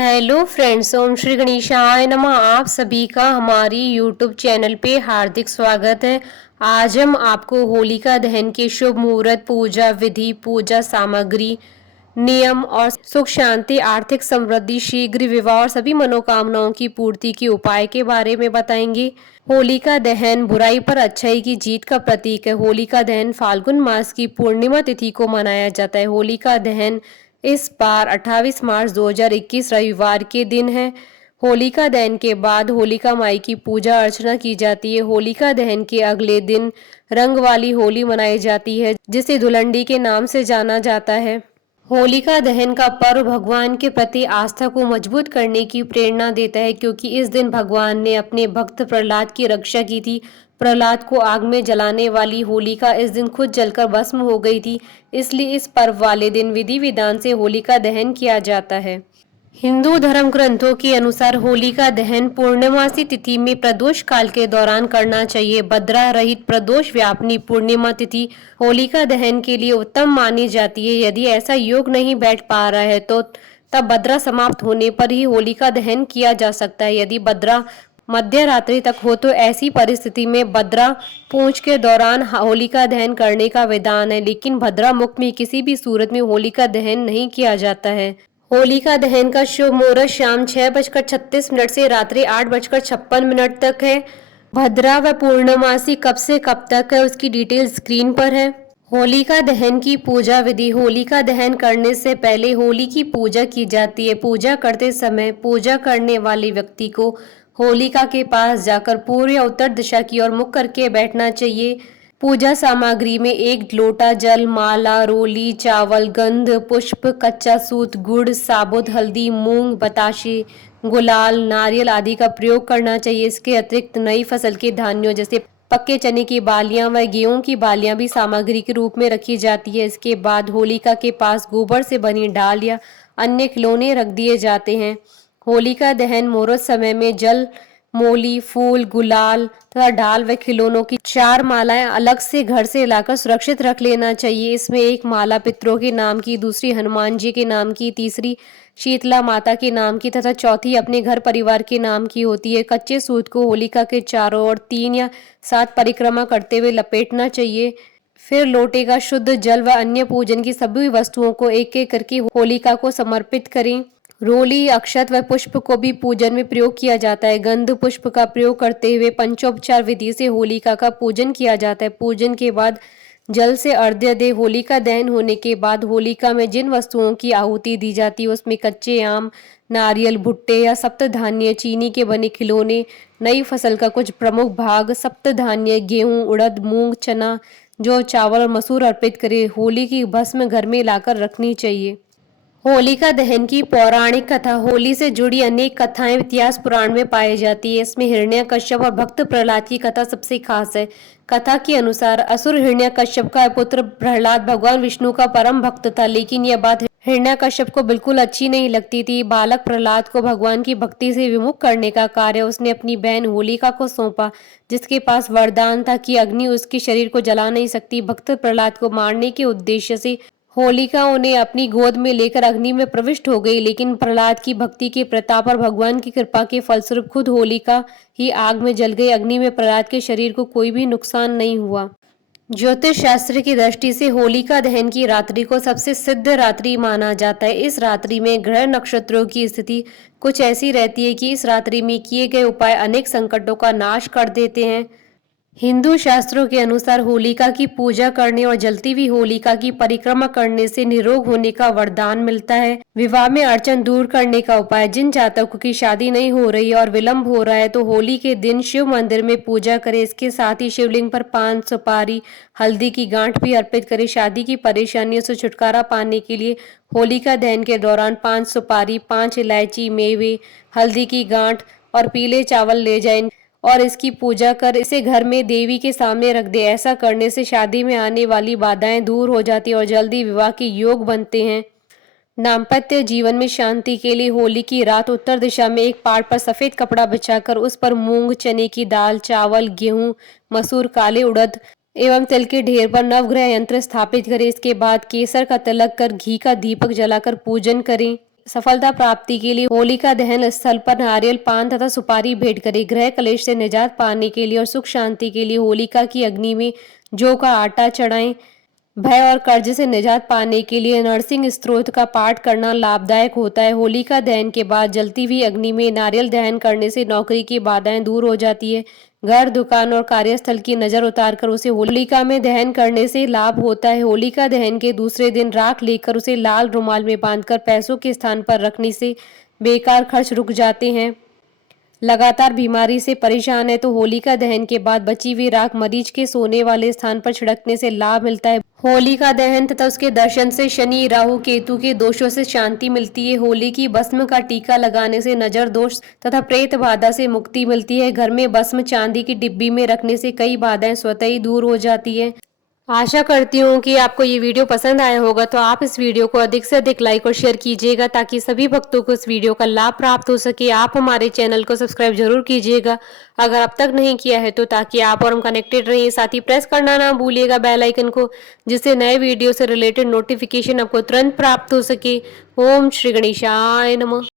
Hello friends, ओम श्री गणेशाय नमः। आप सभी का हमारी यूट्यूब चैनल पे हार्दिक स्वागत है। आज हम आपको होलिका दहन के शुभ मुहूर्त, पूजा विधि, पूजा सामग्री, नियम और सुख शांति, आर्थिक समृद्धि, शीघ्र विवाह और सभी मनोकामनाओं की पूर्ति के उपाय के बारे में बताएंगे। होलिका दहन बुराई पर अच्छाई की जीत का प्रतीक है। होलिका दहन फाल्गुन मास की पूर्णिमा तिथि को मनाया जाता है। होलिका दहन इस बार 28 मार्च 2021 रविवार के दिन है। होलिका दहन के बाद होलिका माई की पूजा अर्चना की जाती है। होलिका दहन के अगले दिन रंग वाली होली मनाई जाती है, जिसे धुलंडी के नाम से जाना जाता है। होलिका दहन का पर्व भगवान के प्रति आस्था को मजबूत करने की प्रेरणा देता है, क्योंकि इस दिन भगवान ने अपने भक्त प्रहलाद की रक्षा की थी। प्रहलाद को आग में जलाने वाली होलिका इस दिन खुद जलकर भस्म हो गई थी। इसलिए इस पर्व वाले दिन विधि विधान से होलिका दहन किया जाता है। हिंदू धर्म ग्रंथों के अनुसार होलिका दहन पूर्णिमासी तिथि में प्रदोष काल के दौरान करना चाहिए। भद्रा रहित प्रदोष व्यापनी पूर्णिमा तिथि होलिका दहन के लिए उत्तम मानी जाती है। यदि ऐसा योग नहीं बैठ पा रहा है तो तब भद्रा समाप्त होने पर ही होलिका दहन किया जा सकता है। यदि भद्रा मध्य रात्रि तक हो तो ऐसी परिस्थिति में भद्रा पूंछ के दौरान होलिका दहन करने का विधान है, लेकिन भद्रा मुक्त में किसी भी सूरत में होलिका दहन नहीं किया जाता है। होलिका दहन का शुभ मुहूर्त शाम 6:36 से रात्रि 8:56 तक है। भद्रा व पूर्णमासी कब से कब तक है, उसकी डिटेल स्क्रीन पर है। होलिका दहन की पूजा विधि। होलिका दहन करने से पहले होली की पूजा की जाती है। पूजा करते समय पूजा करने वाले व्यक्ति को होलिका के पास जाकर पूर्व या उत्तर दिशा की ओर मुख करके बैठना चाहिए। पूजा सामग्री में 1 लोटा जल, माला, रोली, चावल, गंध, पुष्प, कच्चा सूत, गुड़, साबुत हल्दी, मूंग, बताशे, गुलाल, नारियल आदि का प्रयोग करना चाहिए। इसके अतिरिक्त नई फसल के धान्यों जैसे पक्के चने की बालियां व गेहूं की बालियां भी सामग्री के रूप में रखी जाती है। इसके बाद होलिका के पास गोबर से बनी डाल या अन्य खिलौने रख दिए जाते हैं। होलिका दहन मुहूर्त समय में जल, मोली, फूल, गुलाल तथा डाल व खिलौनों की 4 मालाएं अलग से घर से लाकर सुरक्षित रख लेना चाहिए। इसमें एक माला पितरों के नाम की, दूसरी हनुमान जी के नाम की, तीसरी शीतला माता के नाम की तथा चौथी अपने घर परिवार के नाम की होती है। कच्चे सूत को होलिका के चारों ओर 3 या 7 परिक्रमा करते हुए लपेटना चाहिए। फिर लोटे का शुद्ध जल व अन्य पूजन की सभी वस्तुओं को एक एक करके होलिका को समर्पित करें। रोली, अक्षत व पुष्प को भी पूजन में प्रयोग किया जाता है। गंध पुष्प का प्रयोग करते हुए पंचोपचार विधि से होलिका का पूजन किया जाता है। पूजन के बाद जल से अर्घ्य दे। होलिका दहन होने के बाद होलिका में जिन वस्तुओं की आहुति दी जाती है उसमें कच्चे आम, नारियल, भुट्टे या सप्तधान्य, चीनी के बने खिलौने, नई फसल का कुछ प्रमुख भाग, सप्तधान्य, गेहूं, उड़द, मूंग, चना, जौ, चावल और मसूर अर्पित करें। होली की भस्म घर में लाकर रखनी चाहिए। होलिका दहन की पौराणिक कथा। होली से जुड़ी अनेक कथाएं इतिहास पुराण में पाई जाती है। इसमें हिरण्यकश्यप और भक्त प्रहलाद की कथा सबसे खास है। कथा के अनुसार असुर हिरण्यकश्यप का पुत्र प्रहलाद भगवान विष्णु का परम भक्त था, लेकिन यह बात हिरण्यकश्यप को बिल्कुल अच्छी नहीं लगती थी। बालक प्रहलाद को भगवान की भक्ति से विमुख करने का कार्य उसने अपनी बहन होलिका को सौंपा, जिसके पास वरदान था कि अग्नि उसके शरीर को जला नहीं सकती। भक्त प्रहलाद को मारने के उद्देश्य से होलिका उन्हें अपनी गोद में लेकर अग्नि में प्रविष्ट हो गई, लेकिन प्रहलाद की भक्ति के प्रताप और भगवान की कृपा के फलस्वरूप खुद होलिका ही आग में जल गई। अग्नि में प्रहलाद के शरीर को कोई भी नुकसान नहीं हुआ। ज्योतिष शास्त्र की दृष्टि से होलिका दहन की रात्रि को सबसे सिद्ध रात्रि माना जाता है। इस रात्रि में ग्रह नक्षत्रों की स्थिति कुछ ऐसी रहती है कि इस रात्रि में किए गए उपाय अनेक संकटों का नाश कर देते हैं। हिंदू शास्त्रों के अनुसार होलिका की पूजा करने और जलती हुई होलिका की परिक्रमा करने से निरोग होने का वरदान मिलता है। विवाह में अड़चन दूर करने का उपाय। जिन जातकों की शादी नहीं हो रही है और विलंब हो रहा है तो होली के दिन शिव मंदिर में पूजा करें। इसके साथ ही शिवलिंग पर पान, सुपारी, हल्दी की गांठ भी अर्पित करें। शादी की परेशानियों से छुटकारा पाने के लिए होलिका दहन के दौरान 5 सुपारी, 5 इलायची, मेवे, हल्दी की गांठ और पीले चावल ले जाएं और इसकी पूजा कर इसे घर में देवी के सामने रख दे। ऐसा करने से शादी में आने वाली बाधाएं दूर हो जाती और जल्दी विवाह के योग बनते हैं। दाम्पत्य जीवन में शांति के लिए होली की रात उत्तर दिशा में एक पाट पर सफेद कपड़ा बिछाकर उस पर मूंग, चने की दाल, चावल, गेहूं, मसूर, काले उड़द एवं तिल के ढेर पर नवग्रह यंत्र स्थापित करें। इसके बाद केसर का तिलक कर घी का दीपक जलाकर पूजन करें। सफलता प्राप्ति के लिए होलिका दहन स्थल पर नारियल, पान तथा सुपारी भेंट करें। ग्रह कलेश से निजात पाने के लिए और सुख शांति के लिए होलिका की अग्नि में जौ का आटा चढ़ाएं। भय और कर्ज से निजात पाने के लिए नरसिंह स्तोत्र का पाठ करना लाभदायक होता है। होलिका दहन के बाद जलती हुई अग्नि में नारियल दहन करने से नौकरी की बाधाएं दूर हो जाती है। घर, दुकान और कार्यस्थल की नजर उतारकर उसे होलिका में दहन करने से लाभ होता है। होलिका दहन के दूसरे दिन राख लेकर उसे लाल रुमाल में बांधकर पैसों के स्थान पर रखने से बेकार खर्च रुक जाते हैं। लगातार बीमारी से परेशान है तो होलिका दहन के बाद बची हुई राख मरीज के सोने वाले स्थान पर छिड़कने से लाभ मिलता है। होलिका दहन तथा उसके दर्शन से शनि, राहु, केतु के दोषों से शांति मिलती है। होली की भस्म का टीका लगाने से नजर दोष तथा प्रेत बाधा से मुक्ति मिलती है। घर में भस्म चांदी की डिब्बी में रखने से कई बाधाएं स्वतः ही दूर हो जाती है। आशा करती हूँ कि आपको ये वीडियो पसंद आया होगा, तो आप इस वीडियो को अधिक से अधिक लाइक और शेयर कीजिएगा ताकि सभी भक्तों को इस वीडियो का लाभ प्राप्त हो सके। आप हमारे चैनल को सब्सक्राइब जरूर कीजिएगा अगर अब तक नहीं किया है तो, ताकि आप और हम कनेक्टेड रहें। साथ ही प्रेस करना ना भूलिएगा बेल आइकन को, जिससे नए वीडियो से रिलेटेड नोटिफिकेशन आपको तुरंत प्राप्त हो सके। ओम श्री गणेशाय नमः।